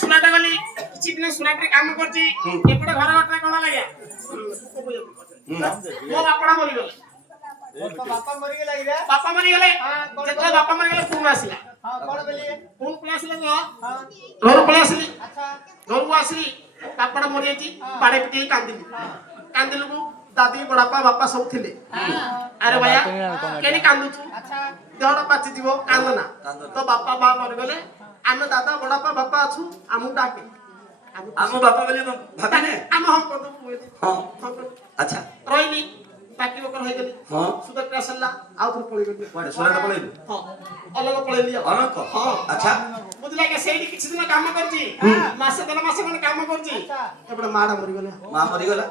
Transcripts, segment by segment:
ସୁନାଟା ଗଲି କିଛି ଦିନ ସୁନାଟାରେ କାମ କରିଛି ଏପଟେ ଘର ଘଟଣା କଣ ଲାଗିଆ ମୋ ବାପା ମରିଗଲେ ବାପା ମରିଗଲା କିରା ବାପା ମରିଗଲେ ଯେତେବେଳେ ବାପା ମରିଗଲେ ପୁଣି ଆସିଲା କଣ ବେଲି ପୁଣି ପଳେଇ ଆସିଲେ ଘରୁ ପଳେଇ ଆସିଲି ଆଚ୍ଛା ଘରକୁ ଆସିଲି ବାପାଟା ମରିଯାଇଛି ବାଡେ ପିଟି କାନ୍ଦିଲି କାନ୍ଦିଲକୁ ଦାଦି ବଡାପା ବାପା ସବୁ ଥିଲେ ଆରେ ଭାଇଆ କେନି କାନ୍ଦୁଛୁ ଆଚ୍ଛା ଦେହଟା ପାଚିଯିବ କାନ୍ଦନା ତ ବାପା ମା ମରିଗଲେ ଆମେ ଦାଦା ବଡାପା ବାପା ଅଛୁ ଆମକୁ ଡାକେ ଆମ ବାପା ବୋଲି ଭାବିନେ ଆମେ ହଁ କରିଦେବୁ ହଁ ହଁ କରିଦେବୁ ଆଚ୍ଛା ରହିଲି ବାକି ବକର ହେଇଗଲି ହଁ ସୁଧ କ୍ଲାସ୍ ହେଲା ଆଉ ଥରେ ପଳେଇଗଲି କୁଆଡେ ସୁରାଟ ପଳେଇଲୁ ହଁ ଅଲଗା ପଳେଇଲି ଆଉ ଅଲକ ହଁ ଆଚ୍ଛା ବୁଝିଲା କି ସେଇଠି କିଛି ଦିନ କାମ କରିଛି ମାସେ ଦେଢ ମାସ ଖଣ୍ଡେ କାମ କରିଛି ଏପଟେ ମାଡା ମରିଗଲେ ମା ମରିଗଲା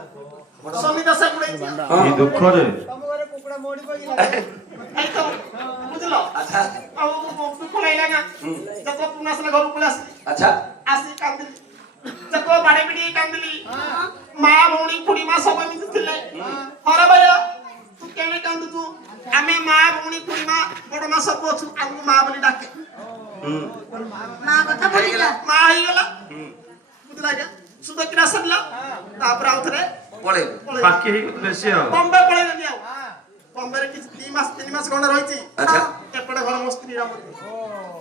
ଶନି ଦଶା ଗୁଡେଇଛି କି ଦୁଃଖରେ ତମ ଘରେ କୁକୁଡ଼ା ମୋଡି ପଇଲା ଏଇ ତ ବୁଝିଲ ଆଚ୍ଛା ଆଉ ଦୁଃଖ ଲାଗିଲା ନା ଯେତେବେଳେ ପୁଣି ଆସିଲା ଘରକୁ ପଳେଇ ଆସିଲି ଆଚ୍ଛା ଆସି କାନ୍ଦିଲି ଯେତେବେଳେ ବାଡେ ପିଟି କାନ୍ଦିଲି ମା ଭଉଣୀ ଖୁଡି ମା ସବୁ ଏମିତି ଥିଲେ ହରେ ଭାଇ ତୁ କେମିତି କାନ୍ଦୁଛୁ ଆମେ ମା ଭଉଣୀ ଖୁଡି ମା ବଡ ମା ସବୁ ଅଛୁ ଆମକୁ ମା ବୋଲି ଡାକେ ମା କଥା ବୁଝିଲା ମା ହେଇଗଲା ବୁଝିଲା ଆଜ୍ଞା ସୁଧ କ୍ରିୟା ସରିଲା ତାପରେ ଆଉ ଥରେ ପଳେଇଲୁ ବାକି ହେଇଗଲା ବେଶୀ ଆଉ ବମ୍ବେ ପଳେଇଲେନି ଆଉ ବମ୍ବେରେ କିଛି 3 ମାସ 3 ମାସ ଖଣ୍ଡେ ରହିଛି ଆଚ୍ଛା ଏପଟେ ଘର ମୋ ସ୍ତ୍ରୀର ମରିଗଲା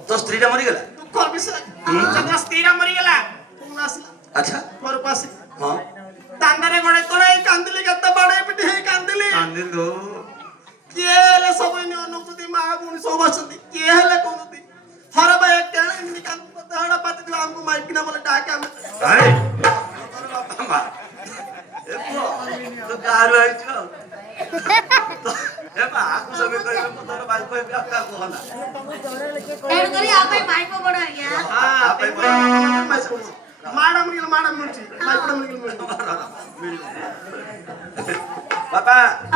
ତୋ ସ୍ତ୍ରୀଟା ମରିଗଲା ଦୁଃଖର ବିଷୟ ଯେତେବେଳେ ସ୍ତ୍ରୀର ମରିଗଲା ପୁଣି ଆସିଲା ଆଚ୍ଛା ଘରକୁ ଆସିଲି ହଁ ଦାଣ୍ଡରେ ଗୋଡେ ତଳେ କାନ୍ଦିଲି କେତେ ବାଡେ ପିଟି ହେଇ କାନ୍ଦିଲି କାନ୍ଦିଲୁ କିଏ ହେଲେ ସବୁ ନଉଛନ୍ତି ମା ଭଉଣୀ ସବୁ ଅଛନ୍ତି କିଏ ହେଲେ କହୁଛନ୍ତି ହରେ ଭାଇ କେଳେ ଏମିତି କାନ୍ଦୁ ଦେହଟା ପାଚିଯିବ ଆମକୁ ମାଇକିନା ବୋଲେ ଡାକେ ଆମେ ଭାଇ ବାପା ମା ଏ ପୁଅ ତୁ ଗାଁରୁ ଆଇଛୁ ଆଉ ଏ ମା ଆକୁ ସବୁ କହିବେ ମୁଁ ତୋର ଭାଇ କହିବି ଆଉ କାହାକୁ କହନା ତେଣୁ କରି ଆପେ ମାଇପ ବଡ ଆଜ୍ଞା ମାଡ ମିଳିଛି ମାଇକିନା ମିଳିଛି ବାପା